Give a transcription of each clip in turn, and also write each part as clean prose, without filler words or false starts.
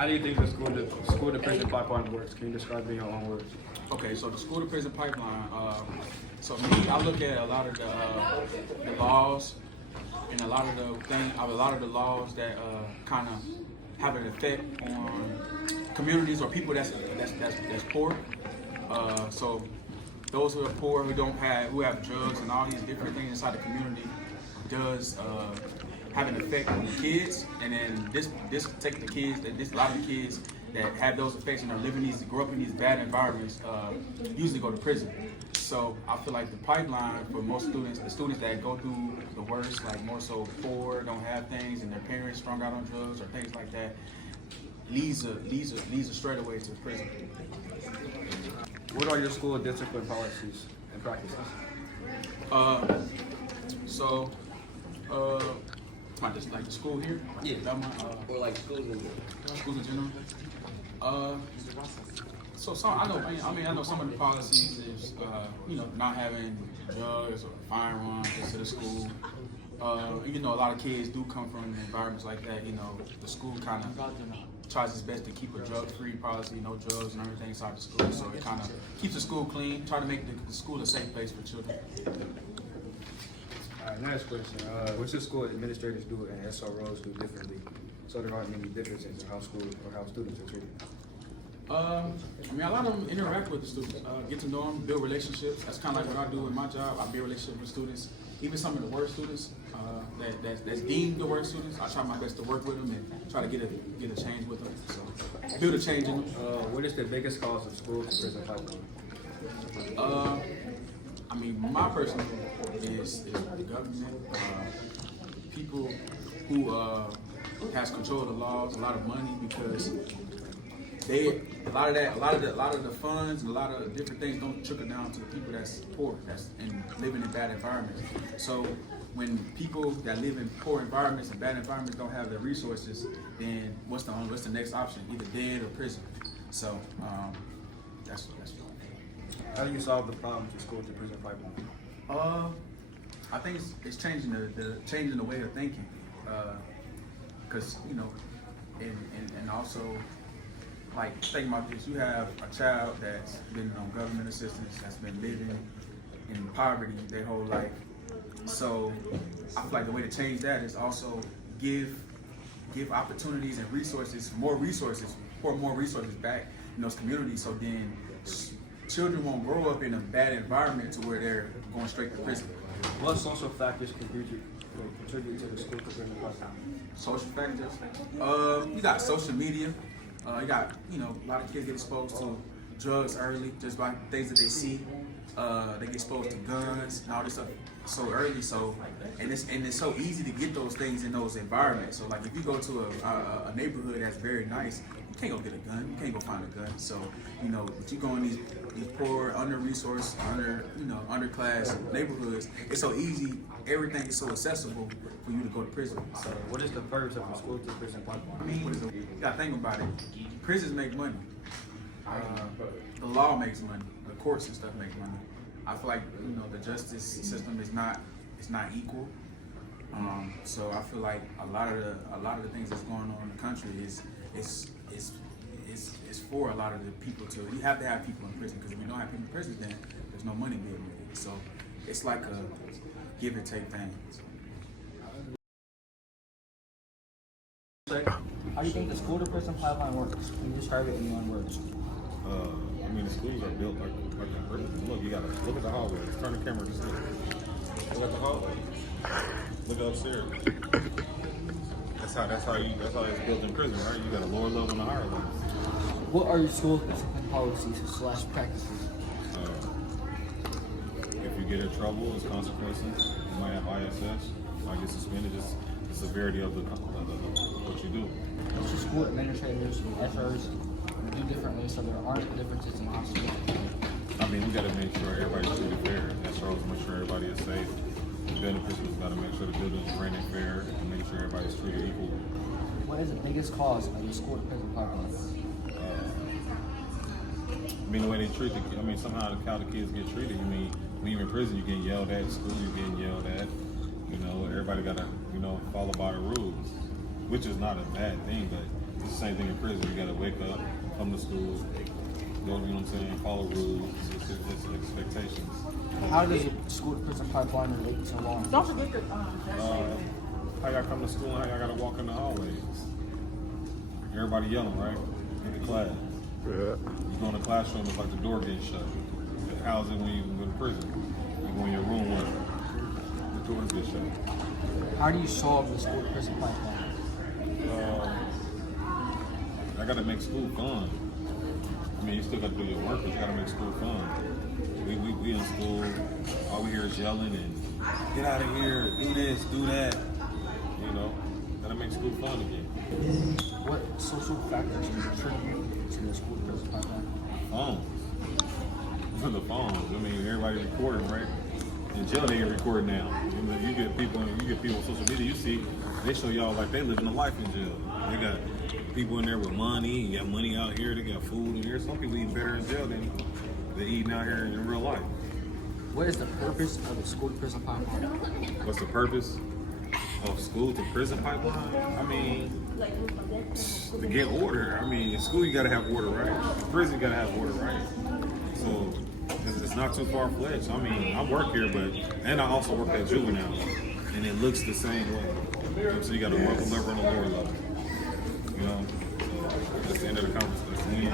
How do you think the school to prison pipeline works? Can you describe it in your own words? Okay, so the school to prison pipeline. So me, I look at a lot of the laws and a lot of the laws that kind of have an effect on communities or people that's poor. So those who are poor, who have drugs and all these different things inside the community does have an effect on the kids, and then this take the kids a lot of the kids that have those effects and grow up in these bad environments usually go to prison. So I feel like the pipeline for most students, the students that go through the worst, like more so poor, don't have things, and their parents strung out on drugs or things like that, leads a straight away to prison. What are your school discipline policies and practices? Just like the school here? Yeah. Belmont, Or like schools in schools in general. I know some of the policies is not having drugs or firearms into the school. A lot of kids do come from environments like that. The school kind of tries its best to keep a drug-free policy, no drugs and everything inside the school. So it kind of keeps the school clean, try to make the school a safe place for children. All right, next question. What should school administrators do and SROs do differently so there aren't many differences in how students are treated? A lot of them interact with the students, get to know them, build relationships. That's kind of like what I do in my job. I build relationships with students, even some of the worst students that's deemed the worst students. I try my best to work with them and try to get a change with them. So build a change in them. What is the biggest cause of school to prison pipeline? My personal is the government, people who has control of the laws, a lot of money, because a lot of the funds and a lot of different things don't trickle down to the people that's poor, and living in bad environments. So when people that live in poor environments and bad environments don't have the resources, then what's the next option? Either dead or prison. So that's How do you solve the problems with school to prison pipeline? I think it's changing the way of thinking, because and also, like, think about this: you have a child that's been on government assistance, that's been living in poverty their whole life. So I feel like the way to change that is also give opportunities and more resources back in those communities, so then children won't grow up in a bad environment to where they're going straight to prison. What social factors contribute to the school to prison pipeline? Social factors. You got social media. You got a lot of kids get exposed to drugs early, just by things that they see. They get exposed to guns and all this stuff so early. So it's so easy to get those things in those environments. So like if you go to a neighborhood that's very nice, you can't go get a gun. You can't go find a gun. So if you go in these poor, under-resourced, underclass neighborhoods, it's so easy. Everything is so accessible for you to go to prison. So What is the purpose of the school to prison pipeline? you gotta think about it. Prisons make money. The law makes money. The courts and stuff make money. I feel like the justice system is not equal. So I feel like a lot of the things that's going on in the country is for a lot of the people to. You have to have people in prison, because if you don't have people in prison, then there's no money being made. So it's like a give and take thing. How do you think the school to prison pipeline works? Can you describe it in your own words? The schools are built like a prison. Look, you gotta look at the hallway. Turn the camera to see. Look at the hallway. Look upstairs. That's how it's built in prison, right? You got a lower level and a higher level. What are your school discipline policies / practices? If you get in trouble, it's consequences. You might have ISS. You might get suspended. It's the severity of what you do. What should school administrators and SRs do differently so there aren't differences in how students are treated? We gotta make sure everybody's treated fair. SROs make sure everybody is safe. The building principals gotta make sure the building is running fair and make sure everybody's treated equal. What is the biggest cause of the school to prison pipeline? The way they treat somehow how the kids get treated. When you're in prison, you're getting yelled at. In school, you're getting yelled at. Everybody gotta, follow by the rules, which is not a bad thing, but It's the same thing in prison. You gotta wake up, come to school, go, you know what I'm saying, follow rules, it's expectations. How does the school to prison pipeline relate to law enforcement? How y'all come to school and how y'all gotta walk in the hallways. Everybody yelling, right? In the class. Yeah. You go in the classroom, it's like the door gets shut. How's it when you go to prison? You go in your room where the doors get shut. How do you solve the school to prison pipeline? I gotta make school fun. I mean, you still gotta do your work, but you gotta make school fun. We in school, all we hear is yelling and get out of here, do this, do that. You know, gotta make school fun again. What social factors contribute to the school to prison pipeline? Phones. For the phones. I mean, everybody recording, right? In jail, they get recorded now. You get people on social media. You see, they show y'all like they living a life in jail. They got people in there with money. You got money out here. They got food in here. Some people eat better in jail than they eating out here in real life. What is the purpose of the school to prison pipeline? What's the purpose of school to prison pipeline? I mean, to get order. I mean, in school you gotta have order, right? In prison you gotta have order, right? So it's not too far-fetched. I mean, I work here, and I also work at juvenile, and it looks the same way. So you got a upper level and a lower level. You know, that's the end of the conversation.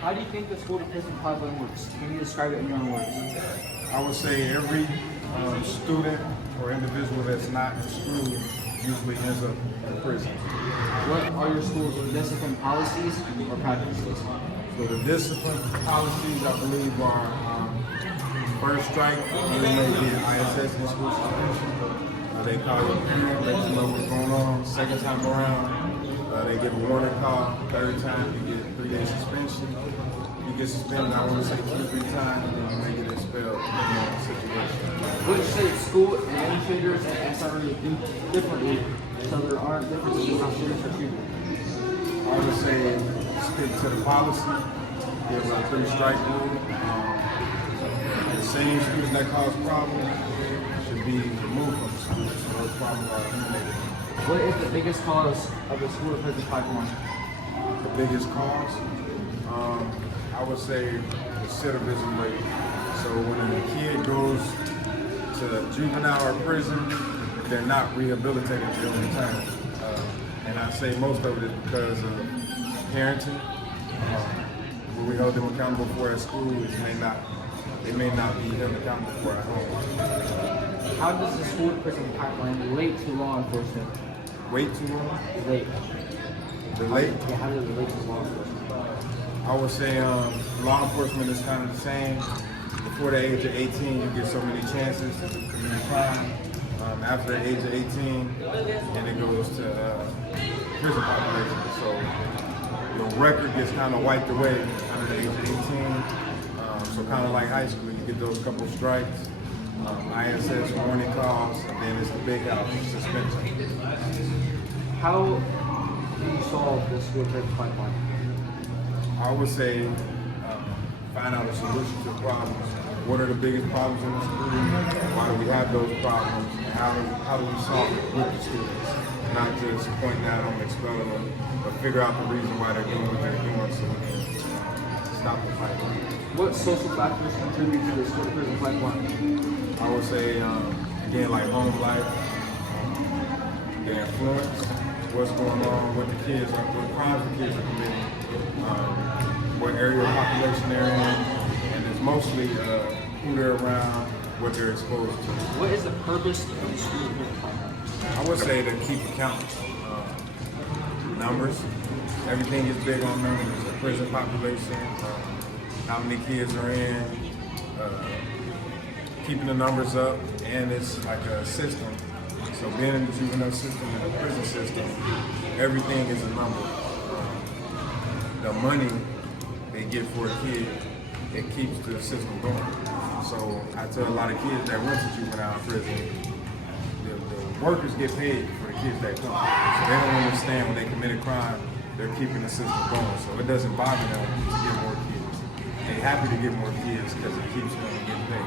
How do you think the school to prison pipeline works? Can you describe it in your own words? I would say every student or individual that's not in school usually ends up in prison. What are your school's discipline policies or practices? So the discipline policies, I believe, are first strike, you may get ISS in school suspension. They call your parent, let you know what's going on. Second time around, they give a warning call. Third time, you get 3-day suspension. You get suspended, I want to say 2 or 3 times, and then you may get expelled depending on the situation. Which state school administrators and SRE do differently so there aren't differences in how students are treated? I would say stick to the policy, give a 3-strike rule. The same students that cause problems should be removed from the school so those problems are eliminated. What is the biggest cause of the school to prison pipeline? The biggest cause, I would say recidivism rate. So when a kid goes to juvenile or prison, they're not rehabilitated during the time. And I say most of it is because of parenting. What we hold them accountable for at school they may not be held accountable for at home. How does the school to prison pipeline relate to law enforcement? Wait too long? Relate. Relate? Yeah, how does it relate to law enforcement? I would say law enforcement is kind of the same. Before the age of 18, you get so many chances to commit a crime. After the age of 18, and it goes to prison population. So your record gets kind of wiped away under the age of 18. So kind of like high school, you get those couple strikes, ISS warning calls, and then it's the big house suspension. How do you solve the school to prison pipeline? I would say find out a solution to the problems. What are the biggest problems in the school? Why do we have those problems? And how do we solve it with the students? Not just pointing at them, expelling them, but figure out the reason why they're doing what they're doing so we can stop the pipeline. What social factors contribute to the school to prison pipeline? I would say, again, like home life, the influence, what's going on, what crimes the kids are committing, what area of population they're in, and it's mostly who they're around, what they're exposed to. What is the purpose of the school to prison pipeline? I would say to keep count. Numbers. Everything is big on numbers. The prison population, how many kids are in, keeping the numbers up, and it's like a system. So being in the juvenile system and the prison system, everything is a number. The money they get for a kid, it keeps the system going. So I tell a lot of kids that went to juvenile prison, the workers get paid for the kids that come. So they don't understand when they commit a crime, they're keeping the system going. So it doesn't bother them to get more kids. They're happy to get more kids because it keeps them getting paid.